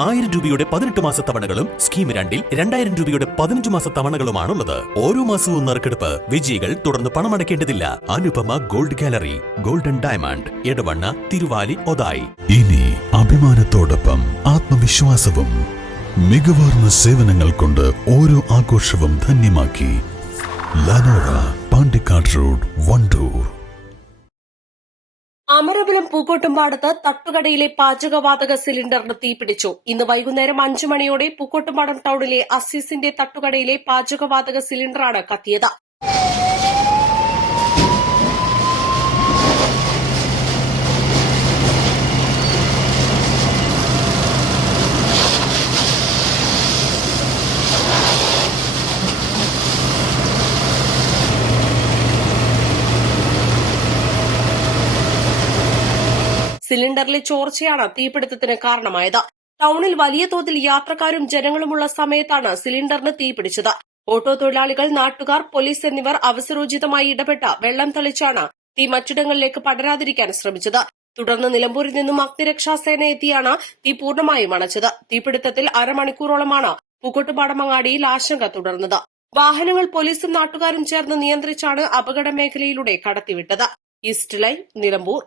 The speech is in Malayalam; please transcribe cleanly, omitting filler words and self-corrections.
1000 രൂപയുടെ 18 മാസ തവണകളും സ്കീം 2-ൽ 2000 രൂപയുടെ 15 മാസ തവണകളുമാണുള്ളത്. ഓരോ മാസവും നറുക്കെടുപ്പ്. വിജയികൾ തുടർന്ന് പണമടയ്ക്കേണ്ടതില്ല. Anupama gold gallery, golden diamond, Edavanna, Thiruvali, Othayi. ഇനി അഭിമാനത്തോടൊപ്പം ആത്മവിശ്വാസവും. മികവാർന്ന സേവനങ്ങൾ കൊണ്ട് ഓരോ ആഘോഷവും ധന്യമാക്കി. ലനോറ, പാണ്ടിക്കാട് റോഡ്, വണ്ടൂർ. അമരവിലം പൂക്കോട്ടുംപാടത്ത് തട്ടുകടയിലെ പാചകവാതക സിലിണ്ടറിന് തീപിടിച്ചു. ഇന്ന് വൈകുന്നേരം 5 മണിയോടെ പൂക്കോട്ടുംപാടം ടൌണിലെ അസീസിന്റെ തട്ടുകടയിലെ പാചകവാതക സിലിണ്ടറാണ് കത്തിയത്. സിലിണ്ടറിലെ ചോർച്ചയാണ് തീപിടുത്തത്തിന് കാരണമായത്. ടൌണിൽ വലിയ തോതിൽ യാത്രക്കാരും ജനങ്ങളുമുള്ള സമയത്താണ് സിലിണ്ടറിന് തീപിടിച്ചത്. ഓട്ടോ തൊഴിലാളികൾ, നാട്ടുകാർ, പോലീസ് എന്നിവർ അവസരോചിതമായി ഇടപെട്ട് വെള്ളം തളിച്ചാണ് തീ മറ്റിടങ്ങളിലേക്ക് പടരാതിരിക്കാൻ ശ്രമിച്ചത്. തുടർന്ന് നിലമ്പൂരിൽ നിന്നും അഗ്നിരക്ഷാസേന എത്തിയാണ് തീ പൂർണ്ണമായും അണച്ചത്. തീപിടുത്തത്തിൽ അരമണിക്കൂറോളമാണ് പൂക്കോട്ടുപാടമങ്ങാടിയിൽ ആശങ്ക തുടർന്നത്. വാഹനങ്ങൾ പോലീസും നാട്ടുകാരും ചേർന്ന് നിയന്ത്രിച്ചാണ് അപകട മേഖലയിലൂടെ കടത്തിവിട്ടത്. East live, Nilambur.